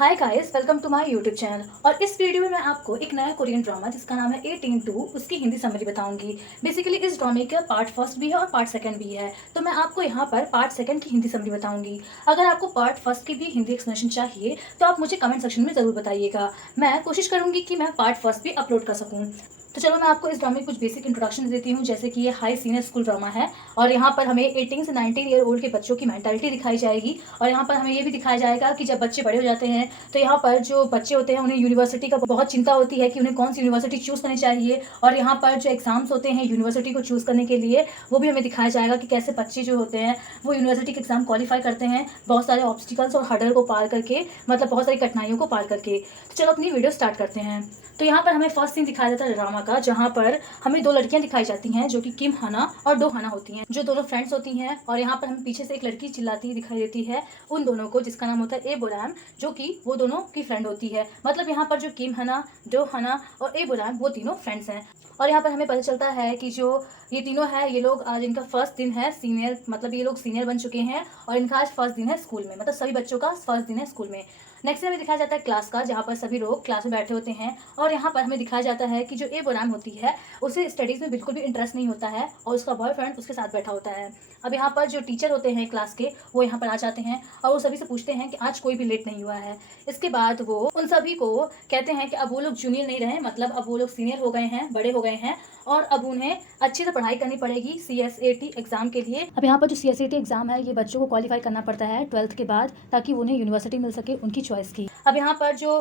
Hi guys, welcome to my YouTube channel. और इस video में मैं आपको एक नया कोरियन ड्रामा जिसका नाम है 18 उसकी हिंदी समरी बताऊंगी। बेसिकली इस ड्रामे का पार्ट फर्स्ट भी है और पार्ट सेकंड भी है, तो मैं आपको यहाँ पर पार्ट सेकंड की हिंदी समरी बताऊंगी। अगर आपको पार्ट फर्स्ट की भी हिंदी एक्सप्लेनेशन चाहिए तो आप मुझे कमेंट सेक्शन में ज़रूर बताइएगा। मैं कोशिश करूँगी कि मैं पार्ट फर्स्ट भी अपलोड कर सकूँ। तो चलो मैं आपको इस ड्रामे की कुछ बेसिक इंट्रोडक्शन देती हूँ। जैसे कि ये हाई सीनियर स्कूल ड्रामा है और यहाँ पर हमें 18 से 19 ईयर ओल्ड के बच्चों की मेंटालिटी दिखाई जाएगी। और यहाँ पर हमें ये भी दिखाया जाएगा कि जब बच्चे बड़े हो जाते हैं तो यहाँ पर जो बच्चे होते हैं उन्हें यूनिवर्सिटी का बहुत चिंता होती है कि उन्हें कौन सी यूनिवर्सिटी चूज़ करनी चाहिए। और यहाँ पर जो एग्जाम्स होते हैं यूनिवर्सिटी को चूज़ करने के लिए, वो भी हमें दिखाया जाएगा कि कैसे बच्चे जो होते हैं वो यूनिवर्सिटी के एग्जाम क्वालिफाई करते हैं बहुत सारे ऑब्स्टिकल्स और हर्डल को पार करके, मतलब बहुत सारी कठिनाइयों को पार करके। तो चलो अपनी वीडियो स्टार्ट करते हैं। तो यहाँ पर हमें फर्स्ट सीन दिखाया जाता है ड्रामा का, जहाँ पर हमें दो लड़कियां दिखाई जाती हैं जो कि किम हना और डो हना होती हैं, जो दोनों फ्रेंड्स होती हैं। और यहाँ पर हमें पीछे से एक लड़की चिल्लाती दिखाई देती है उन दोनों को, जिसका नाम होता है ए बोराम, जो कि वो दोनों की फ्रेंड होती है। मतलब यहाँ पर जो किम हना, डो हना और ए बोराम वो तीनों फ्रेंड्स हैं। और यहाँ पर हमें पता चलता है कि जो ये तीनों है, ये लोग आज इनका फर्स्ट दिन है सीनियर, मतलब ये लोग सीनियर बन चुके हैं और इनका आज फर्स्ट दिन है स्कूल में, मतलब सभी बच्चों का फर्स्ट दिन है स्कूल में। नेक्स्ट हमें दिखाया जाता है क्लास का, जहाँ पर सभी लोग क्लास में बैठे होते हैं। और यहाँ पर हमें दिखाया जाता है कि जो ए बोराम होती है उसे स्टडीज़ में बिल्कुल भी इंटरेस्ट नहीं होता है और उसका बॉयफ्रेंड उसके साथ बैठा होता है। अब यहाँ पर जो टीचर होते हैं क्लास के, वो यहाँ पर आ जाते हैं और वो सभी से पूछते हैं कि आज कोई भी लेट नहीं हुआ है। इसके बाद वो उन सभी को कहते हैं कि अब वो लोग जूनियर नहीं रहे, मतलब अब वो लोग सीनियर हो गए हैं, बड़े हो गए हैं और अब उन्हें अच्छे से पढ़ाई करनी पड़ेगी CSAT एग्जाम के लिए। अब यहाँ पर जो CSAT एग्जाम है, ये बच्चों को क्वालिफाई करना पड़ता है 12th के बाद, ताकि उन्हें यूनिवर्सिटी मिल सके उनकी चॉइस की। अब यहाँ पर जो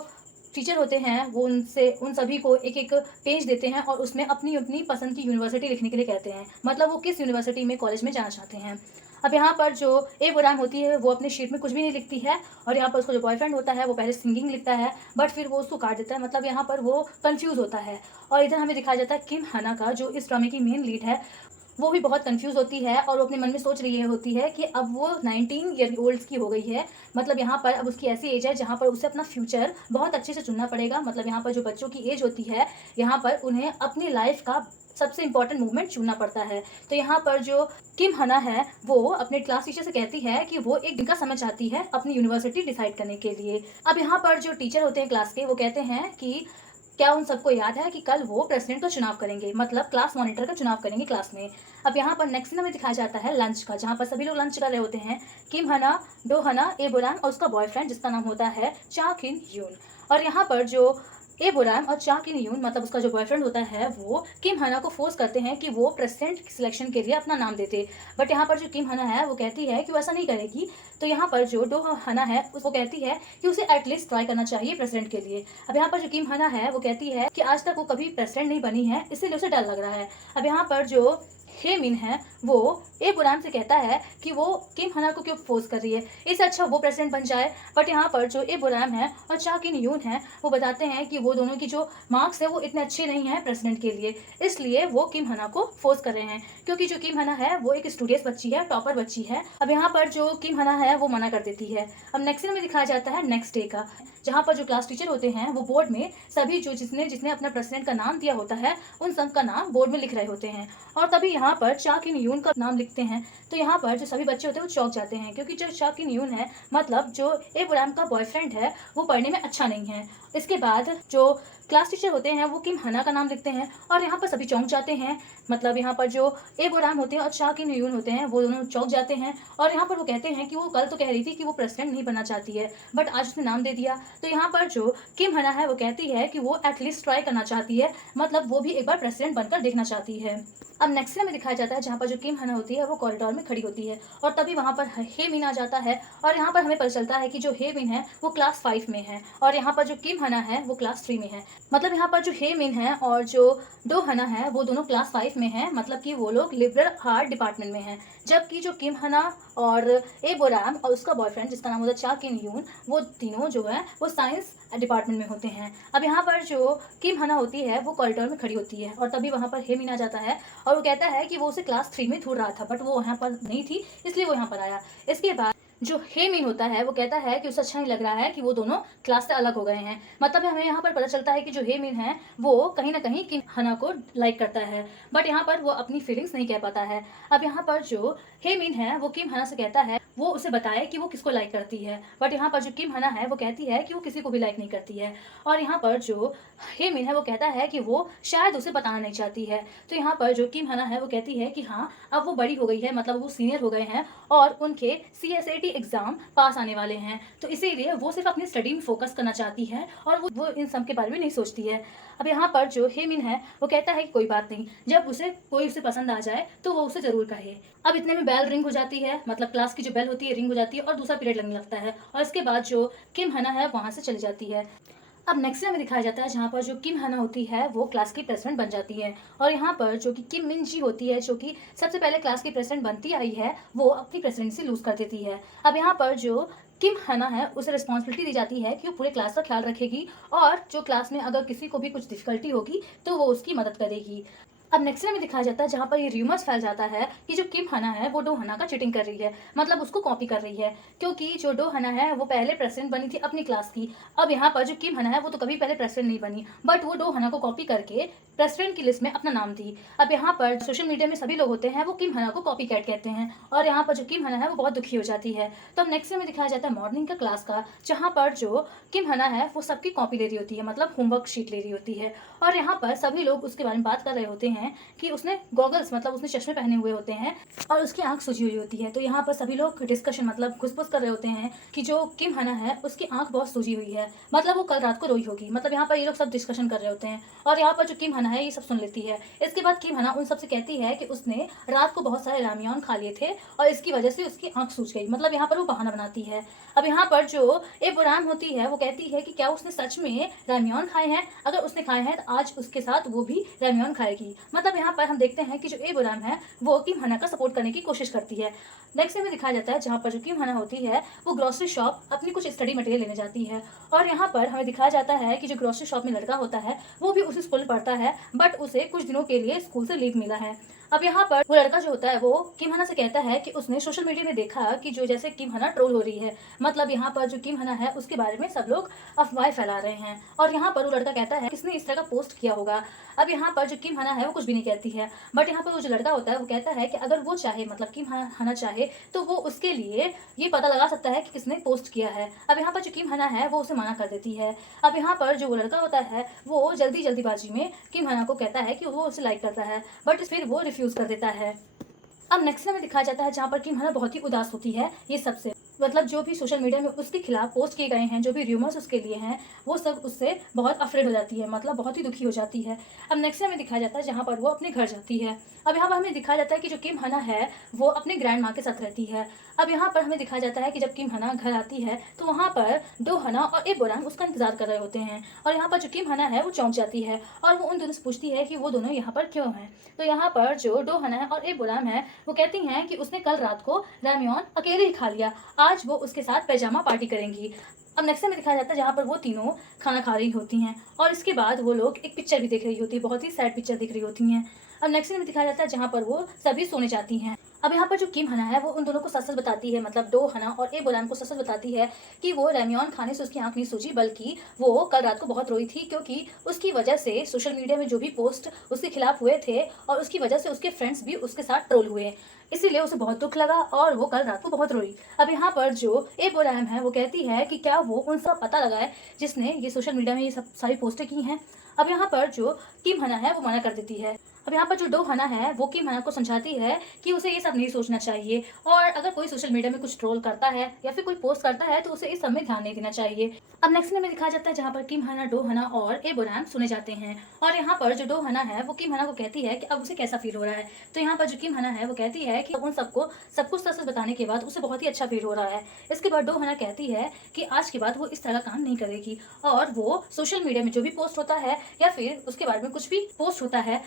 टीचर होते हैं वो उन सभी को एक एक पेज देते हैं और उसमें अपनी अपनी पसंद की यूनिवर्सिटी लिखने के लिए कहते हैं, मतलब वो किस यूनिवर्सिटी में कॉलेज में जाना चाहते हैं। अब यहाँ पर जो ए बोराम होती है वो अपने शीट में कुछ भी नहीं लिखती है और यहाँ पर उसका जो बॉयफ्रेंड होता है वो पहले सिंगिंग लिखता है, बट फिर वो उसको काट देता है, मतलब यहाँ पर वो कंफ्यूज होता है। और इधर हमें दिखाया जाता है किम हना का, जो इस ड्रामे की मेन लीड है, वो भी बहुत कंफ्यूज होती है और वो अपने मन में सोच रही होती है कि अब वो 19 ईयर ओल्ड की हो गई है। मतलब यहाँ पर अब उसकी ऐसी एज है जहाँ पर उसे अपना फ्यूचर बहुत अच्छे से चुनना पड़ेगा। मतलब यहाँ पर जो बच्चों की एज होती है, यहाँ पर उन्हें अपनी लाइफ का सबसे इंपॉर्टेंट मूवमेंट चुनना पड़ता है। तो यहाँ पर जो किम हना है वो अपने क्लास टीचर से कहती है कि वो एक दिन का समय चाहती है अपनी यूनिवर्सिटी डिसाइड करने के लिए। अब यहाँ पर जो टीचर होते हैं क्लास के, वो कहते हैं कि क्या उन सबको याद है कि कल वो प्रेसिडेंट का चुनाव करेंगे, मतलब क्लास मॉनिटर का चुनाव करेंगे क्लास में। अब यहाँ पर नेक्स्ट सीन हमें दिखाया जाता है लंच का, जहाँ पर सभी लोग लंच कर रहे होते हैं। किम हना, डो हना, ए बोरान और उसका बॉयफ्रेंड जिसका नाम होता है चा किन यून। और यहाँ पर जो ए बोरान और चा किन यून, मतलब उसका जो बॉयफ्रेंड होता है, वो किम हना को फोर्स करते हैं कि वो प्रेसिडेंट सिलेक्शन के लिए अपना नाम देते। बट यहाँ पर जो किम हना है वो कहती है कि वो ऐसा नहीं करेगी। तो यहाँ पर जो डो हना है वो कहती है कि उसे एटलीस्ट ट्राई करना चाहिए प्रेसिडेंट के लिए। अब यहाँ पर जो किम हना है वो कहती है कि आज तक वो कभी प्रेसिडेंट नहीं बनी है, इसलिए उसे डर लग रहा है। अब यहाँ पर जो हे मिन है वो ए बुरान से कहता है कि वो किम हना को क्यों फोर्स कर रही है, इससे अच्छा वो प्रेसिडेंट बन जाए। बट यहाँ पर जो ए बुरान है और चा किन यून है वो बताते हैं कि वो दोनों की जो मार्क्स है वो इतने अच्छे नहीं हैं प्रेसिडेंट के लिए, इसलिए वो किम हना को फोर्स कर रहे हैं, क्योंकि जो किम हना है वो एक स्टूडियस बच्ची है, टॉपर बच्ची है। अब यहाँ पर जो किम हना है वो मना कर देती है। अब नेक्स्ट सीन में दिखाया जाता है नेक्स्ट डे का, जहाँ पर जो क्लास टीचर होते हैं वो बोर्ड में सभी जो जिसने जिसने अपना प्रेसिडेंट का नाम दिया होता है उन सब का नाम बोर्ड में लिख रहे होते हैं। और तभी यहाँ पर चा किन यून का नाम लिखते हैं। तो यहाँ पर जो सभी बच्चे होते हैं वो चौंक जाते हैं, क्योंकि जो चा किन यून है, मतलब जो ए बुराम का बॉयफ्रेंड है, वो पढ़ने में अच्छा नहीं है। इसके बाद जो क्लास टीचर होते हैं वो किम हना का नाम लिखते हैं और यहाँ पर सभी चौंक जाते हैं। मतलब यहाँ पर जो ए बोराम होते हैं और चा किन यून होते हैं वो दोनों चौंक जाते हैं और यहाँ पर वो कहते हैं कि वो कल तो कह रही थी कि वो प्रेसिडेंट नहीं बनना चाहती है, बट आज उसने नाम दे दिया। तो यहाँ पर जो किम हना है वो कहती है कि वो एटलीस्ट ट्राई करना चाहती है, मतलब वो भी एक बार प्रेसिडेंट बनकर देखना चाहती है। अब नेक्स्ट में दिखाया जाता है जहाँ पर जो किम हना होती है वो कॉरिडोर में खड़ी होती है और तभी वहाँ पर हे मिन आ जाता है और यहाँ पर हमें पता चलता है कि जो हे मिन है वो क्लास 5 में है और यहाँ पर जो किम हना है वो क्लास 3 में है। मतलब यहाँ पर जो हे मिन है और जो डो हना है वो दोनों क्लास 5 में है, मतलब कि वो लोग लिबरल आर्ट डिपार्टमेंट में हैं। जबकि जो किम हना और ए बोराम और उसका बॉयफ्रेंड जिसका नाम होता है चा किन यून, वो तीनों जो है वो साइंस डिपार्टमेंट में होते हैं। अब यहाँ पर जो किम हना होती है वो कॉरिडोर में खड़ी होती है और तभी वहाँ पर हे मिन आ जाता है और वो कहता है कि वो उसे क्लास 3 में ढूंढ रहा था, बट वो यहाँ पर नहीं थी, इसलिए वो यहाँ पर आया। इसके बाद जो हे मीन होता है वो कहता है कि उसे अच्छा नहीं लग रहा है कि वो दोनों क्लास से अलग हो गए हैं। मतलब हमें यहाँ पर पता चलता है कि जो हे मीन है वो कहीं ना कहीं किम हना को लाइक करता है, बट यहाँ पर वो अपनी फीलिंग्स नहीं कह पाता है। अब यहाँ पर जो हे मीन है वो किम हना से कहता है वो उसे बताए कि वो किसको लाइक करती है, बट यहाँ पर जो किम हना है वो कहती है कि वो किसी को भी लाइक नहीं करती है। और यहाँ पर जो हे मीन है वो कहता है कि वो शायद उसे बताना नहीं चाहती है। तो यहाँ पर जो किम हना है वो कहती है कि हाँ, अब वो बड़ी हो गई है, मतलब वो सीनियर हो गए हैं और उनके CSAT एग्जाम पास आने वाले हैं, तो इसीलिए वो सिर्फ अपनी स्टडी में फोकस करना चाहती है और वो इन सब के बारे में नहीं सोचती है। अब यहाँ पर जो हे मिन है वो कहता है कि कोई बात नहीं, जब उसे पसंद आ जाए तो वो उसे जरूर कहे। अब इतने में बेल रिंग हो जाती है, मतलब क्लास की जो बेल होती है रिंग हो जाती है और दूसरा पीरियड लगने लगता है और इसके बाद जो किम हना है वहां से चली जाती है। अब नेक्स्ट में दिखाया जाता है जहाँ पर जो किम हना होती है वो क्लास की प्रेसिडेंट बन जाती है और यहाँ पर जो कि किम मिन जी होती है जो कि सबसे पहले क्लास की प्रेसिडेंट बनती आई है वो अपनी प्रेसिडेंसी लूज कर देती है। अब यहाँ पर जो किम हना है उसे रिस्पॉन्सिबिलिटी दी जाती है कि वो पूरे क्लास का ख्याल रखेगी और जो क्लास में अगर किसी को भी कुछ डिफिकल्टी होगी तो वो उसकी मदद करेगी। अब नेक्स्ट में दिखाया जाता है जहाँ पर ये रूमर्स फैल जाता है कि जो किम हना है वो डो हना का चीटिंग कर रही है, मतलब उसको कॉपी कर रही है, क्योंकि जो डो हना है वो पहले प्रेसिडेंट बनी थी अपनी क्लास की। अब यहाँ पर जो किम हना है वो तो कभी पहले प्रेसिडेंट नहीं बनी, बट वो डो हना को कॉपी करके प्रेसिडेंट की लिस्ट में अपना नाम थी। अब यहाँ पर सोशल मीडिया में सभी लोग होते हैं वो किम हना को कॉपी कैट कहते हैं और यहाँ पर जो किम हना है वो बहुत दुखी हो जाती है। तो अब नेक्स्ट में दिखाया जाता है मॉर्निंग का क्लास का, जहाँ पर जो किम हना है वो सबकी कॉपी ले रही होती है, मतलब होमवर्क शीट ले रही होती है और यहाँ पर सभी लोग उसके बारे में बात कर रहे होते हैं कि उसने गॉगल्स, मतलब उसने चश्मे पहने हुए होते हैं और उसकी आंख सूजी हुई होती है। तो यहाँ पर सभी लोग डिस्कशन, मतलब घुसपुस कर रहे होते हैं कि जो किम हना है उसकी आंख बहुत सूजी हुई है, मतलब वो कल रात को रोई होगी। मतलब यहाँ पर ये लोग सब डिस्कशन कर रहे होते हैं और यहाँ पर जो किम हना है ये सब सुन लेती है। इसके बाद किम हना उन सबसे कहती है कि उसने रात को बहुत सारे रामियन खा लिए थे और इसकी वजह से उसकी आंख सूज गई, मतलब यहाँ पर वो बहाना बनाती है। अब यहाँ पर जो ए बुराम होती है वो कहती है कि क्या उसने सच में रामियन खाए हैं, अगर उसने खाए हैं तो आज उसके साथ वो भी रामियन खाएगी। मतलब यहाँ पर हम देखते हैं कि जो ए बुराम है वो किम हना का सपोर्ट करने की कोशिश करती है। नेक्स्ट में दिखाया जाता है जहाँ पर जो किम हना होती है वो ग्रोसरी शॉप अपनी कुछ स्टडी मटेरियल लेने जाती है और यहाँ पर हमें दिखाया जाता है कि जो ग्रोसरी शॉप में लड़का होता है वो भी उसी स्कूल में पढ़ता है, बट उसे कुछ दिनों के लिए स्कूल से लीव मिला है। अब यहाँ पर वो लड़का जो होता है वो किम हना से कहता है कि उसने सोशल मीडिया में देखा कि जो जैसे किम हना ट्रोल हो रही है, मतलब यहाँ पर जो किम हना है उसके बारे में सब लोग अफवाहें फैला रहे हैं और यहाँ पर वो लड़का कहता है किसने इस तरह का पोस्ट किया होगा। अब यहाँ पर जो किम हना है वो कुछ भी नहीं कहती है, बट यहाँ पर वो जो लड़का होता है वो कहता है कि अगर वो चाहे, मतलब किम हना चाहे तो वो उसके लिए ये पता लगा सकता है कि किसने पोस्ट किया है। अब यहाँ पर जो किम हना है वो उसे मना कर देती है। अब यहाँ पर जो वो लड़का होता है वो जल्दीबाजी में किम हना को कहता है कि वो उसे लाइक करता है, बट फिर वो रिफ्यूज कर देता है। अब नेक्स्ट में दिखाया जाता है जहाँ पर किम हना बहुत ही उदास होती है ये सबसे, मतलब जो भी सोशल मीडिया में उसके खिलाफ पोस्ट किए गए हैं, जो भी र्यूमर्स उसके लिए हैं, वो सब उससे बहुत अफ्रेड हो जाती है, मतलब बहुत ही दुखी हो जाती है। अब नेक्स्ट में दिखाया जाता है जहाँ पर वो अपने घर जाती है। अब यहाँ पर हमें दिखाया जाता है कि जो किम हना है वो अपने ग्रैंड माँ के साथ रहती है। अब यहाँ पर हमें दिखाया जाता है कि जब किम हना घर आती है तो वहाँ पर डो हना और ए बोरांग उसका इंतजार कर रहे होते हैं और यहाँ पर जो किम हना है वो चौंक जाती है और वो उन दोनों से पूछती है कि वो दोनों यहाँ पर क्यों हैं। तो यहाँ पर जो डो हना है और ए बोरांग है वो कहती हैं कि उसने कल रात को रामियन अकेले ही खा लिया, आज वो उसके साथ पैजामा पार्टी करेंगी। अब नेक्स्ट में दिखाया जाता है जहाँ पर वो तीनों खाना खा रही होती हैं और इसके बाद वो लोग एक पिक्चर भी देख रही होती है, बहुत ही सैड पिक्चर दिख रही होती हैं। अब नेक्स्ट में दिखाया जाता है जहाँ पर वो सभी सोने जाती हैं। अब यहाँ पर जो किम हना है वो उन दोनों को सच बताती है, मतलब डो हना और ए बोरान को सच बताती है कि वो रामियन खाने से उसकी आंख नहीं सूजी, बल्कि वो कल रात को बहुत रोई थी क्योंकि उसकी वजह से सोशल मीडिया में जो भी पोस्ट उसके खिलाफ हुए थे और उसकी वजह से उसके फ्रेंड्स भी उसके साथ ट्रोल हुए, इसीलिए उसे बहुत दुख लगा और वो कल रात को बहुत रोई। अब यहाँ पर जो ए बोराम है वो कहती है कि क्या वो उन सब पता लगाए जिसने ये सोशल मीडिया में ये सब सारी पोस्टें की हैं। अब यहाँ पर जो किम हना है वो मना कर देती है। अब यहाँ पर जो डो हना है वो किम हना को समझाती है कि उसे ये सब नहीं सोचना चाहिए और अगर कोई सोशल मीडिया में कुछ ट्रोल करता है या फिर कोई पोस्ट करता है तो उसे इस सब में ध्यान नहीं देना चाहिए। अब नेक्स्ट में दिखाया जाता है जहाँ पर किम हना, डो हना और ए बोराम सुने जाते हैं और यहाँ पर जो डो हना है वो किम हना को कहती है कि अब उसे कैसा फील हो रहा है। तो यहाँ पर जो किम हना है वो कहती है कि उन सबको सब कुछ सच बताने के बाद उसे बहुत ही अच्छा फील हो रहा है। इसके बाद डो हना कहती है कि आज के बाद वो इस तरह काम नहीं करेगी और वो सोशल मीडिया में जो भी पोस्ट होता है या फिर उसके बारे में कुछ भी पोस्ट होता है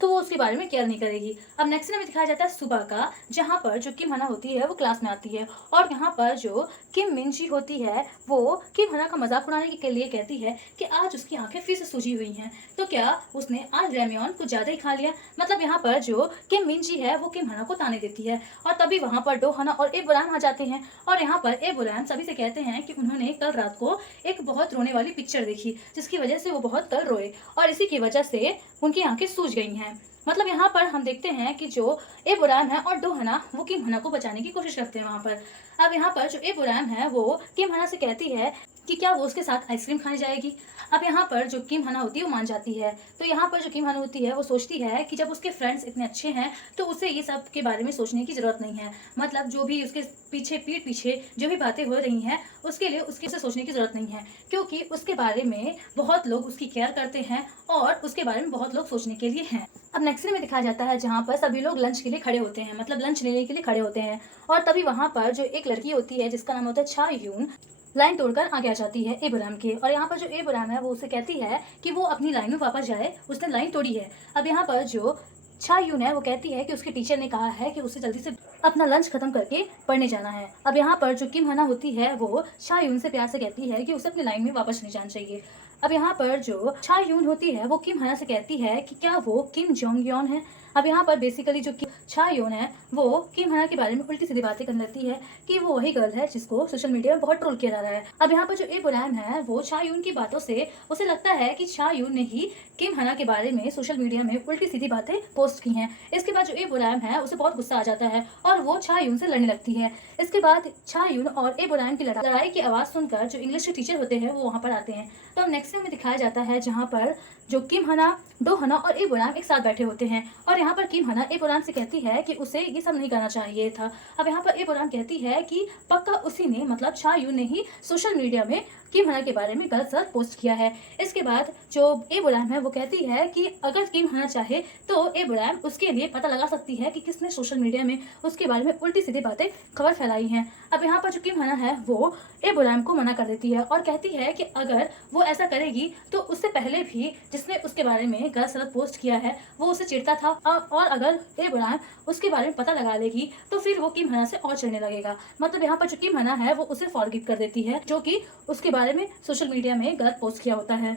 तो वो उसके बारे में केयर नहीं करेगी। अब नेक्स्ट सीन में दिखाया जाता है सुबह का, जहाँ पर जो किम हना होती है वो क्लास में आती है और यहाँ पर जो किम मिनजी होती है वो किम हना का मजाक उड़ाने के लिए कहती है कि आज उसकी आंखें फिर से सूजी हुई हैं, तो क्या उसने आज रेमियन कुछ ज़्यादा ही खा लिया। मतलब यहाँ पर जो किम मिनजी है वो किम हना को ताने देती है और तभी वहाँ पर डो हना और एबोराम आ जाते हैं और यहाँ पर एबोराम सभी से कहते हैं कि उन्होंने कल रात को एक बहुत रोने वाली पिक्चर देखी जिसकी वजह से वो बहुत कल रोए और इसी की वजह से उनकी आंखें सूज गई हैं। मतलब यहाँ पर हम देखते हैं कि जो एबोराम है और डो हना वो किम हना को बचाने की कोशिश करते हैं वहाँ पर। अब यहाँ पर जो एबोराम है वो किम हना से कहती है कि क्या वो उसके साथ आइसक्रीम खाने जाएगी। अब यहाँ पर जो किम हना होती है वो मान जाती है। तो यहाँ पर जो किम हना होती है वो सोचती है कि जब उसके फ्रेंड्स इतने अच्छे हैं तो उसे ये सब के बारे में सोचने की ज़रूरत नहीं है। मतलब जो भी उसके पीठ पीछे जो भी बातें हो रही हैं उसके लिए उसके से सोचने की ज़रूरत नहीं है, क्योंकि उसके बारे में बहुत लोग उसकी केयर करते हैं और उसके बारे में बहुत लोग सोचने के लिए हैं। अब नेक्स्ट सीन में दिखाया जाता है जहाँ पर सभी लोग लंच के लिए खड़े होते हैं, मतलब लंच लेने के लिए खड़े होते हैं और तभी वहाँ पर जो एक लड़की होती है जिसका नाम होता है छा यून लाइन तोड़कर आगे आ जाती है एबोराम के। और यहाँ पर जो एबोराम है वो उसे कहती है कि वो अपनी लाइन में वापस जाए, उसने लाइन तोड़ी है। अब यहाँ पर जो छा यून है वो कहती है कि उसके टीचर ने कहा है कि उसे जल्दी से अपना लंच खत्म करके पढ़ने जाना है। अब यहाँ पर जो किम हना होती है वो छा यून से प्यार से कहती है कि उसे अपनी लाइन में वापस नहीं जाना चाहिए। अब यहाँ पर जो छा यून होती है वो किम हना से कहती है कि क्या वो किम जोंग योन है। अब यहाँ पर बेसिकली जो छा यून है वो किम हना के बारे में उल्टी सीधी बातें करने लगती है कि वो वही गर्ल है जिसको सोशल मीडिया में बहुत ट्रोल किया जा रहा है। अब यहाँ पर जो एबोराम है वो छा यून की बातों से उसे लगता है कि छा यून ने ही किम हना के बारे में सोशल मीडिया में उल्टी सीधी बातें पोस्ट की हैं। इसके बाद जो एबोराम है उसे बहुत गुस्सा आ जाता है और वो छा यून से लड़ने लगती है। इसके बाद छा यून और एबोराम की लड़ाई की आवाज़ सुनकर जो इंग्लिश के टीचर होते हैं वो वहाँ पर आते हैं। तो अब नेक्स्ट सीन में दिखाया जाता है जहाँ पर जो किम हना, डो हना और एबोराम एक साथ बैठे होते हैं और यहाँ पर किम हना एबोराम से कहती है कि उसे ये सब नहीं करना चाहिए था। अब यहाँ पर एबोराम कहती है कि पक्का उसी ने, मतलब छा यून ने ही सोशल मीडिया में किम हना के बारे में गलत सलत पोस्ट किया है। इसके बाद जो एबोराम है वो कहती है कि अगर किम हना चाहे तो एबोराम उसके लिए पता लगा सकती है कि किसने सोशल मीडिया में उसके बारे में उल्टी सीधी बातें खबर फैलाई हैं। अब यहाँ पर जो किम हना है वो एबोराम को मना कर देती है और कहती है कि अगर वो ऐसा करेगी तो उससे पहले भी जिसने उसके बारे में गलत सलत पोस्ट किया है वो उसे चिढ़ता था और अगर एबोराम उसके बारे में पता लगा लेगी तो फिर वो किम हना से और चिढ़ने लगेगा। मतलब यहाँ पर जो किम हना है वो उसे फॉरगिव कर देती है जो कि उसके बारे में सोशल मीडिया में गलत पोस्ट किया होता है।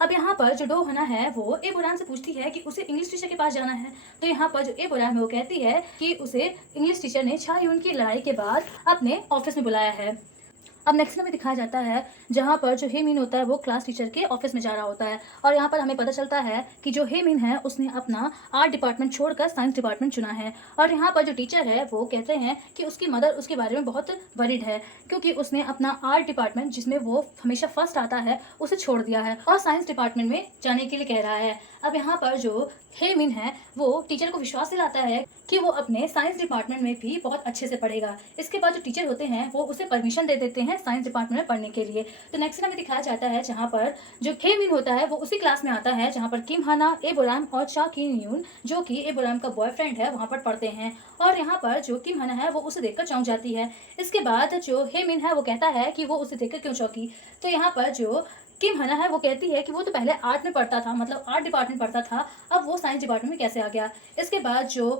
अब यहाँ पर जो डो हना है वो एबोराम से पूछती है कि उसे इंग्लिश टीचर के पास जाना है। तो यहाँ पर जो एबोराम है वो कहती है कि उसे इंग्लिश टीचर ने छा यून की लड़ाई के बाद अपने ऑफिस में बुलाया है। अब नेक्स्ट में दिखाया जाता है जहाँ पर जो हे मिन होता है वो क्लास टीचर के ऑफिस में जा रहा होता है और यहाँ पर हमें पता चलता है कि जो हे मिन है उसने अपना आर्ट डिपार्टमेंट छोड़कर साइंस डिपार्टमेंट चुना है। और यहाँ पर जो टीचर है वो कहते हैं कि उसकी मदर उसके बारे में बहुत वरीड है क्योंकि उसने अपना आर्ट डिपार्टमेंट जिसमें वो हमेशा फर्स्ट आता है उसे छोड़ दिया है और साइंस डिपार्टमेंट में जाने के लिए कह रहा है। अब यहाँ पर जो हे मिन है वो टीचर को विश्वास दिलाता है कि वो अपने साइंस डिपार्टमेंट में भी बहुत अच्छे से पढ़ेगा। इसके बाद जो टीचर होते हैं वो उसे परमिशन दे देते हैं साइंस डिपार्टमेंट में पढ़ने के लिए। तो नेक्स्ट हमें दिखाया जाता है जहाँ पर जो हे मिन होता है वो उसी क्लास में आता है जहाँ पर किम हना, एबोराम और चा किन यून जो कि एबोराम का बॉयफ्रेंड है वहाँ पर पढ़ते हैं और यहाँ पर जो किम हना है वो उसे देखकर चौंक जाती है। इसके बाद जो हे मिन है वो कहता है कि वो उसे देखकर क्यों चौंकी। तो यहाँ पर जो किम हना है वो कहती है कि वो तो पहले आर्ट में पढ़ता था, मतलब आर्ट डिपार्टमेंट पढ़ता था, अब वो साइंस डिपार्टमेंट में कैसे आ गया। इसके बाद जो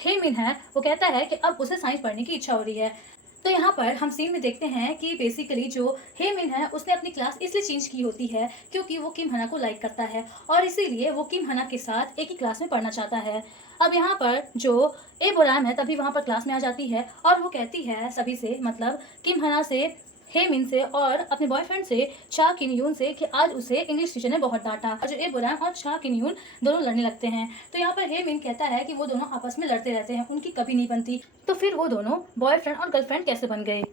हे मिन है वो कहता है कि अब उसे साइंस पढ़ने की इच्छा हो रही है। तो यहाँ पर हम सीन में देखते हैं कि बेसिकली जो हे मिन है उसने अपनी क्लास इसलिए चेंज की होती है क्योंकि वो किम हना को लाइक करता है और इसीलिए वो किम हना के साथ एक ही क्लास में पढ़ना चाहता है। अब यहाँ पर जो एबोराम है तभी वहाँ पर क्लास में आ जाती है और वो कहती है सभी से, मतलब किम हना से, हे मिन से और अपने बॉयफ्रेंड से चा किन यून से कि आज उसे इंग्लिश टीचर ने बहुत डांटा। और जो एबोराम और चा किन यून दोनों लड़ने लगते हैं। तो यहाँ पर हे मिन कहता है कि वो दोनों आपस में लड़ते रहते हैं, उनकी कभी नहीं बनती, तो फिर वो दोनों बॉयफ्रेंड और गर्लफ्रेंड कैसे बन गए।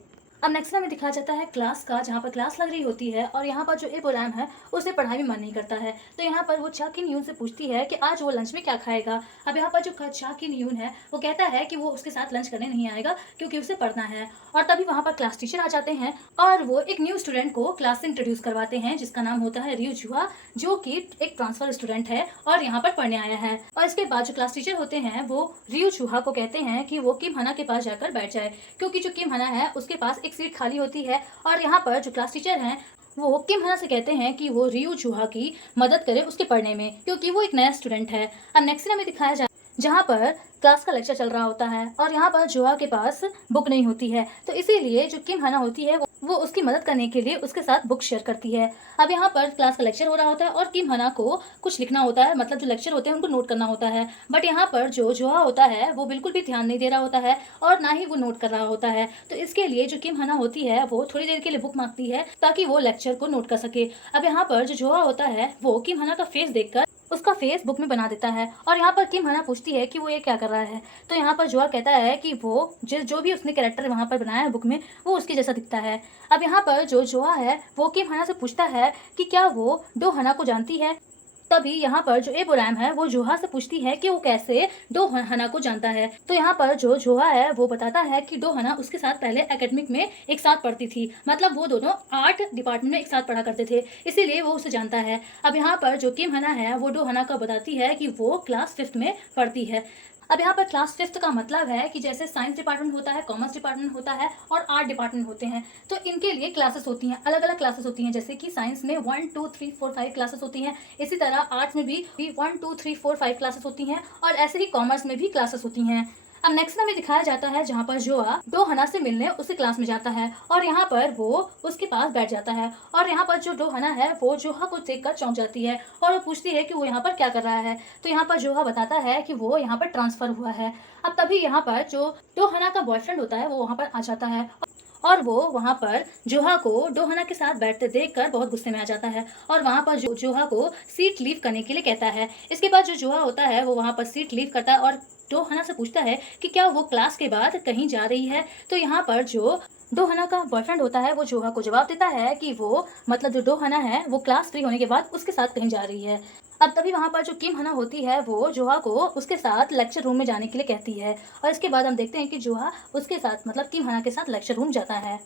अब नेक्स्ट में दिखाया जाता है क्लास का, जहाँ पर क्लास लग रही होती है और यहाँ पर जो एबोराम है उसे पढ़ाई में मन नहीं करता है। तो यहाँ पर वो चा किन यून से पूछती है कि आज वो लंच में क्या खाएगा। अब यहाँ पर जो चा किन यून है वो कहता है कि वो उसके साथ लंच करने नहीं आएगा क्योंकि उसे पढ़ना है। और तभी वहाँ पर क्लास टीचर आ जाते हैं और वो एक न्यू स्टूडेंट को क्लास से इंट्रोड्यूस करवाते हैं जिसका नाम होता है रियू जुआ, जो कि एक ट्रांसफर स्टूडेंट है और यहाँ पर पढ़ने आया है। और इसके बाद जो क्लास टीचर होते हैं वो रियू जुहा को कहते हैं कि वो किम हना के पास जाकर बैठ जाए क्योंकि जो किम हना है उसके पास एक सीट खाली होती है। और यहाँ पर जो क्लास टीचर हैं वो किम हना से कहते हैं कि वो रियो जुहा की मदद करे उसके पढ़ने में, क्योंकि वो एक नया स्टूडेंट है। अब नेक्स्ट सीन में दिखाया जा जहाँ पर क्लास का लेक्चर चल रहा होता है और यहाँ पर जुहा के पास बुक नहीं होती है, तो इसीलिए जो किम हना होती है वो उसकी मदद करने के लिए उसके साथ बुक शेयर करती है। अब यहाँ पर क्लास का लेक्चर हो रहा होता है और किम हना को कुछ लिखना होता है, मतलब जो लेक्चर होते हैं उनको नोट करना होता है। बट यहाँ पर जो जुहा होता है वो बिल्कुल भी ध्यान नहीं दे रहा होता है और ना ही वो नोट कर रहा होता है। तो इसके लिए जो किम हना होती है वो थोड़ी देर के लिए बुक मांगती है ताकि वो लेक्चर को नोट कर सके। अब यहाँ पर जो जुहा होता है वो किम हना का फेस देखकर उसका फेस बुक में बना देता है और यहाँ पर किम हना पूछती है कि वो ये क्या कर रहा है। तो यहाँ पर जुआ कहता है कि वो जो भी उसने कैरेक्टर वहाँ पर बनाया है बुक में वो उसके जैसा दिखता है। अब यहाँ पर जो जुआ है वो किम हना से पूछता है कि क्या वो डो हना को जानती है। तभी यहाँ पर जो एबोराम है वो जोहा से पूछती है कि वो कैसे डो हना को जानता है। तो यहाँ पर जो जोहा है वो बताता है कि डो हना उसके साथ पहले एकेडमिक में एक साथ पढ़ती थी, मतलब वो दोनों आर्ट डिपार्टमेंट में एक साथ पढ़ा करते थे, इसीलिए वो उसे जानता है। अब यहाँ पर जो किम हना है वो डो हना को बताती है कि वो क्लास 5th में पढ़ती है। अब यहाँ पर क्लास 5th का मतलब है कि जैसे साइंस डिपार्टमेंट होता है, कॉमर्स डिपार्टमेंट होता है और आर्ट डिपार्टमेंट होते हैं, तो इनके लिए क्लासेस होती हैं, अलग अलग क्लासेस होती हैं। जैसे कि साइंस में 1 2 3 4 5 क्लासेस होती हैं, इसी तरह आर्ट्स में भी 1 2 3 4 5 क्लासेस होती हैं और ऐसे ही कॉमर्स में भी क्लासेस होती हैं। अब नेक्स्ट में दिखाया जाता है जहाँ पर जोआ डो हना से मिलने उसके क्लास में जाता है और यहाँ पर वो उसके पास बैठ जाता है और यहाँ पर जो डो हना है वो जोहा को देखकर चौंक जाती है और वो पूछती है कि वो यहाँ पर क्या कर रहा है। तो यहाँ पर जोहा बताता है कि वो यहाँ पर ट्रांसफर हुआ है। अब तभी यहाँ पर जो डो हना का बॉयफ्रेंड होता है वो वहाँ पर आ जाता है और वो वहाँ पर जोहा को डोहना के साथ बैठते देखकर बहुत गुस्से में आ जाता है और वहाँ पर जोहा को सीट लीव करने के लिए कहता है। इसके बाद जो जोहा होता है वो वहाँ पर सीट लीव करता है और डोहना से पूछता है कि क्या वो क्लास के बाद कहीं जा रही है। तो यहाँ पर जो डोहना का बॉयफ्रेंड होता है वो जोहा को जवाब देता है कि वो मतलब जो डोहना है वो क्लास फ्री होने के बाद उसके साथ कहीं जा रही है। अब तभी वहाँ पर जो किम हना होती है वो जोहा को उसके साथ लेक्चर रूम में जाने के लिए कहती है और इसके बाद हम देखते हैं कि जोहा उसके साथ मतलब किम हना के साथ लेक्चर रूम जाता है।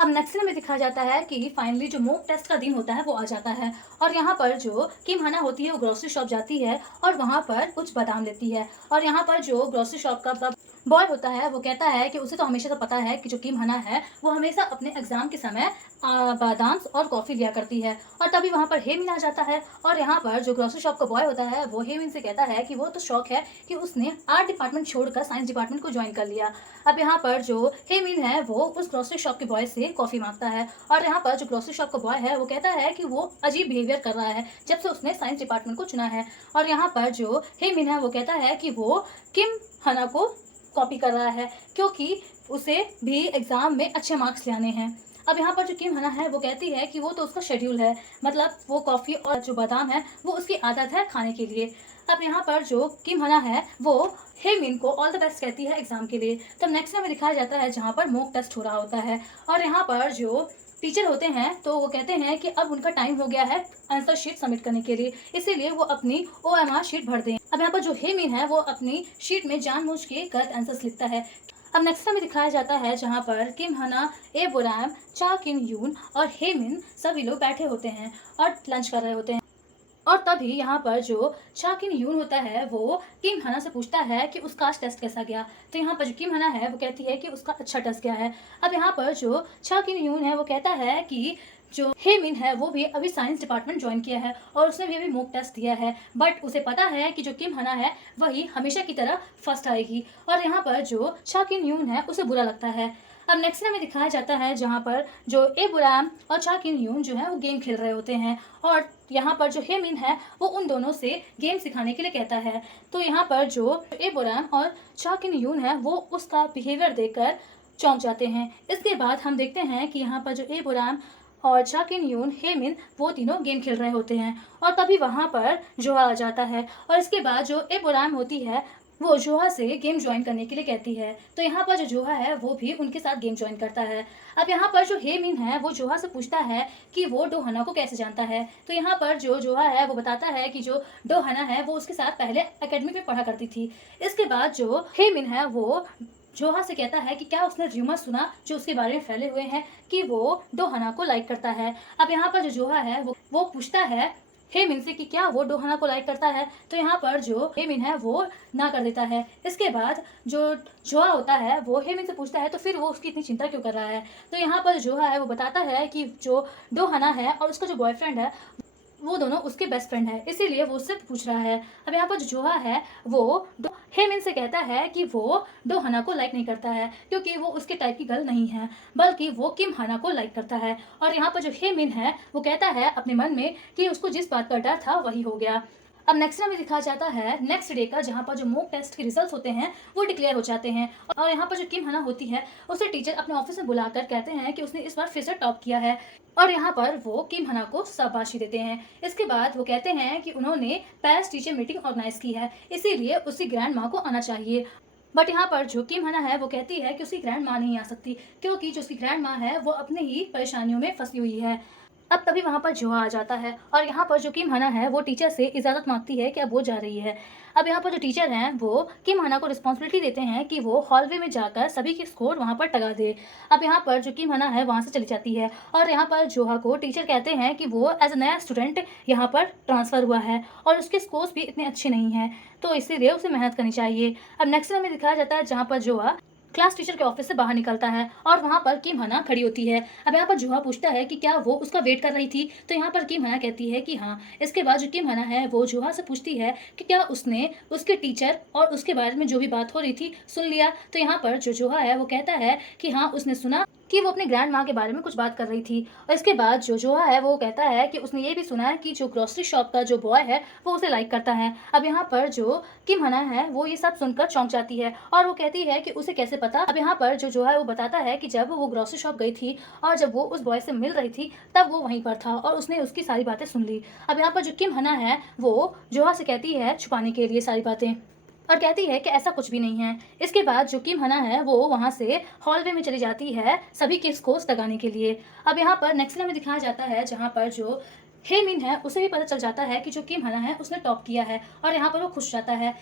अब नेक्स्ट में दिखाया जाता है कि फाइनली जो मॉक टेस्ट का दिन होता है वो आ जाता है और यहाँ पर जो किम हना होती है वो ग्रोसरी शॉप जाती है और वहाँ पर कुछ बादाम लेती है और यहाँ पर जो ग्रोसरी शॉप का बॉय होता है वो कहता है कि उसे तो हमेशा तो पता है कि जो किम हना है वो हमेशा अपने एग्जाम के समय बादाम और कॉफ़ी लिया करती है। और तभी वहाँ पर हेमिन आ जाता है और यहाँ पर जो ग्रोसरी शॉप का बॉय होता है वो हेमिन से कहता है कि वो तो शौक है कि उसने आर्ट डिपार्टमेंट छोड़कर साइंस डिपार्टमेंट को ज्वाइन कर लिया। अब यहाँ पर जो हेमिन है वो उस ग्रोसरी शॉप के बॉय से कॉफ़ी मांगता है और यहाँ पर जो ग्रोसरी शॉप का बॉय है वो कहता है कि वो अजीब बिहेवियर कर रहा है जब से उसने साइंस डिपार्टमेंट को चुना है। और यहाँ पर जो हेमिन है वो कहता है कि वो किम हना को कॉपी कर रहा है क्योंकि उसे भी एग्ज़ाम में अच्छे मार्क्स लाने हैं। अब यहाँ पर जो किम हना है वो कहती है कि वो तो उसका शेड्यूल है, मतलब वो कॉफ़ी और जो बादाम है वो उसकी आदत है खाने के लिए। अब यहाँ पर जो किम हना है वो हेमिन को ऑल द बेस्ट कहती है एग्जाम के लिए। तब नेक्स्ट में दिखाया जाता है जहाँ पर मॉक टेस्ट हो रहा होता है और यहाँ पर जो टीचर होते हैं तो वो कहते हैं कि अब उनका टाइम हो गया है आंसर शीट सबमिट करने के लिए, इसीलिए वो अपनी OMR शीट भर दें। अब यहाँ पर जो हेमिन है वो अपनी शीट में जानबूझ के गलत आंसर्स लिखता है। अब नेक्स्ट में दिखाया जाता है जहाँ पर किम हना, एबोराम, चा किन यून और हेमिन सभी लोग बैठे होते हैं और लंच कर रहे होते हैं। और तभी यहाँ पर जो चा किन यून होता है वो किम हना से पूछता है कि उसका आज टेस्ट कैसा गया। तो यहाँ पर जो किम हना है वो कहती है कि उसका अच्छा टेस्ट गया है। अब यहाँ पर जो चा किन यून है वो कहता है कि जो हेमिन है वो भी अभी साइंस डिपार्टमेंट ज्वाइन किया है और उसने भी अभी मॉक टेस्ट दिया है, बट उसे पता है कि जो किम हना है वही हमेशा की तरह फर्स्ट आएगी। और यहाँ पर जो चा किन यून है उसे बुरा लगता है। अब नेक्स्ट में दिखाया जाता है जहाँ पर जो एबोराम और चा किन यून जो है वो गेम खेल रहे होते हैं और यहाँ पर जो हेमिन है वो उन दोनों से गेम सिखाने के लिए कहता है। तो यहाँ पर जो एबोराम और चा किन यून है वो उसका बिहेवियर देखकर चौंक जाते हैं। इसके बाद हम देखते हैं कि यहाँ पर जो एबोराम और चा किन यून, हेमिन वो तीनों गेम खेल रहे होते हैं और तभी वहाँ पर जोहा आ जाता है और इसके बाद जो एबोराम होती है वो जोहा से गेम ज्वाइन करने के लिए कहती है। तो यहाँ पर जो जोहा है वो भी उनके साथ गेम ज्वाइन करता है। अब यहाँ पर जो हेमिन है वो जोहा से पूछता है कि वो डो हना को कैसे जानता है। तो यहाँ पर जो जोहा है वो बताता है कि जो डो हना है वो उसके साथ पहले एकेडमी में पढ़ा करती थी। इसके बाद जो हेमिन है वो जोहा से कहता है कि क्या उसने र्यूमर सुना जो उसके बारे में फैले हुए हैं कि वो डो हना को लाइक करता है। अब यहाँ पर जो जोहा है वो पूछता है हेमिन से कि क्या वो डोहाना को लाइक करता है। तो यहाँ पर जो हेमिन है वो ना कर देता है। इसके बाद जो जोहा होता है वो हेमिन से पूछता है तो फिर वो उसकी इतनी चिंता क्यों कर रहा है। तो यहाँ पर जोहा है वो बताता है कि जो डोहाना है और उसका जो बॉयफ्रेंड है वो दोनों उसके बेस्ट फ्रेंड है, इसीलिए वो उससे पूछ रहा है। अब यहाँ पर जो जोहा है वो हेमिन से कहता है कि वो डोहाना को लाइक नहीं करता है क्योंकि वो उसके टाइप की गर्ल नहीं है, बल्कि वो किम हाना को लाइक करता है। और यहाँ पर जो हेमिन है वो कहता है अपने मन में कि उसको जिस बात का डर था वही हो गया। अब नेक्स्ट में दिखाया जाता है नेक्स्ट डे का, जहाँ पर जो मॉक टेस्ट के रिजल्ट्स होते हैं वो डिक्लेयर हो जाते हैं। और यहाँ पर जो किम हना होती है उसे टीचर अपने ऑफिस में बुलाकर कहते हैं कि उसने इस बार फिर से टॉप किया है। और यहाँ पर वो किम हना को शाबाशी देते हैं। इसके बाद वो कहते हैं कि उन्होंने पेरेंट्स टीचर मीटिंग ऑर्गेनाइज की है, इसीलिए उसकी ग्रैंड माँ को आना चाहिए। बट यहाँ पर जो किम हना है वो कहती है कि उसकी ग्रैंड माँ नहीं आ सकती क्योंकि जो उसकी ग्रैंड माँ है वो अपने ही परेशानियों में फंसी हुई है। अब तभी वहाँ पर जोहा आ जाता है और यहाँ पर जो किम हना है वो टीचर से इजाज़त मांगती है कि अब वो जा रही है। अब यहाँ पर जो टीचर हैं वो किम हना को रिस्पॉन्सिबिलिटी देते हैं कि वो हॉलवे में जाकर सभी के स्कोर वहाँ पर टगा दे। अब यहाँ पर जो किम हना है वहाँ से चली जाती है और यहाँ पर जोहा को टीचर कहते हैं कि वो एज अ नया स्टूडेंट यहाँ पर ट्रांसफ़र हुआ है और उसके स्कोर्स भी इतने अच्छे नहीं हैं, तो इसीलिए उसे मेहनत करनी चाहिए। अब नेक्स्ट में दिखाया जाता है जहाँ पर जोहा क्लास टीचर के ऑफिस से बाहर निकलता है और वहाँ पर किम हना खड़ी होती है। अब यहाँ पर जोहा पूछता है कि क्या वो उसका वेट कर रही थी। तो यहाँ पर किम हना कहती है कि हाँ। इसके बाद जो किम हना है वो जोहा से पूछती है कि क्या उसने उसके टीचर और उसके बारे में जो भी बात हो रही थी सुन लिया। तो यहाँ पर जो जोहा है वो कहता है कि हाँ उसने सुना कि वो अपने ग्रैंड माँ के बारे में कुछ बात कर रही थी। और इसके बाद जो जोहा है वो कहता है कि उसने ये भी सुना है कि जो ग्रोसरी शॉप का जो बॉय है वो उसे लाइक करता है। अब यहाँ पर जो किम हना है वो ये सब सुनकर चौंक जाती है और वो कहती है कि उसे कैसे पता। अब यहाँ पर जो जोहा है वो बताता है कि जब वो ग्रोसरी शॉप गई थी और जब वो उस बॉय से मिल रही थी तब वो वहीं पर था और उसने उसकी सारी बातें सुन ली। अब यहाँ पर जो किम हना है वो जोहा से कहती है छुपाने के लिए सारी बातें और कहती है कि ऐसा कुछ भी नहीं है। इसके बाद जो किम हना है वो वहाँ से हॉलवे में चली जाती है सभी के स्कोर्स लगाने के लिए। अब यहाँ पर नेक्स्ट में दिखाया जाता है जहाँ पर जो हेमिन है उसे भी पता चल जाता है कि जो किम हना है उसने टॉप किया है और यहाँ पर वो खुश जाता है।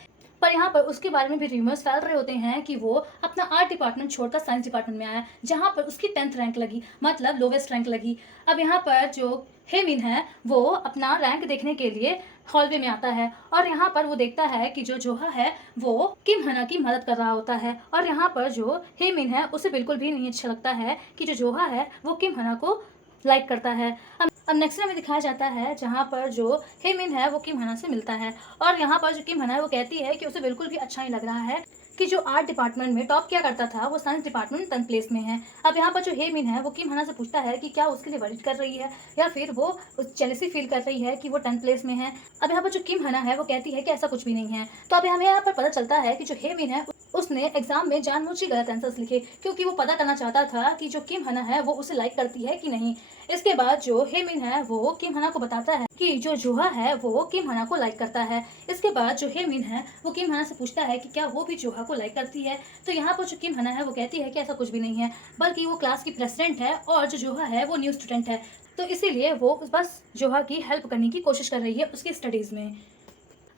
पर यहाँ पर उसके बारे में भी रूमर्स फैल रहे होते हैं कि वो अपना आर्ट डिपार्टमेंट छोड़कर साइंस डिपार्टमेंट में आया, जहाँ पर उसकी 10th रैंक लगी, मतलब लोवेस्ट रैंक लगी। अब यहाँ पर जो हेमिन है वो अपना रैंक देखने के लिए हॉलवे में आता है और यहाँ पर वो देखता है कि जो जोहा है वो किम हना की मदद कर रहा होता है। और यहाँ पर जो हेमिन है उसे बिल्कुल भी नहीं अच्छा लगता है कि जो जोहा है वो किम हना को लाइक करता है। अब नेक्स्ट में दिखाया जाता है जहाँ पर जो हेमिन है वो किम हना से मिलता है और यहाँ पर जो किम हना है वो कहती है कि उसे बिल्कुल भी अच्छा नहीं लग रहा है कि जो आर्ट डिपार्टमेंट में टॉप किया करता था वो साइंस डिपार्टमेंट 10th प्लेस में है। अब यहाँ पर जो हेमिन है वो किम हना से पूछता है कि क्या उसके लिए वरीड कर रही है या फिर वो जेलसी फील कर रही है कि वो 10th प्लेस में है। अब यहाँ पर जो किम हना है वो कहती है कि ऐसा कुछ भी नहीं है। तो अभी हमें यहाँ पर पता चलता है कि जो हेमिन है उसने एग्जाम में जानबूझ गलत आंसर्स लिखे क्योंकि वो पता करना चाहता था कि जो किम हना है वो उसे लाइक करती है कि नहीं। इसके बाद जो हेमिन है वो किम हना को बताता है कि जो जोहा है वो किम हना को लाइक करता है। इसके बाद जो हेमिन है वो किम हना से पूछता है कि क्या वो भी जोहा को लाइक करती है। तो यहाँ पर जो किम हना है वो कहती है कि ऐसा कुछ भी नहीं है, बल्कि वो क्लास की प्रेसिडेंट है और जो जोहा है वो न्यू स्टूडेंट है, तो इसीलिए वो बस जोहा की हेल्प करने की कोशिश कर रही है उसकी स्टडीज़ में।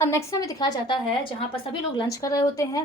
अब नेक्स्ट में दिखाया जाता है जहाँ पर सभी लोग लंच कर रहे होते हैं।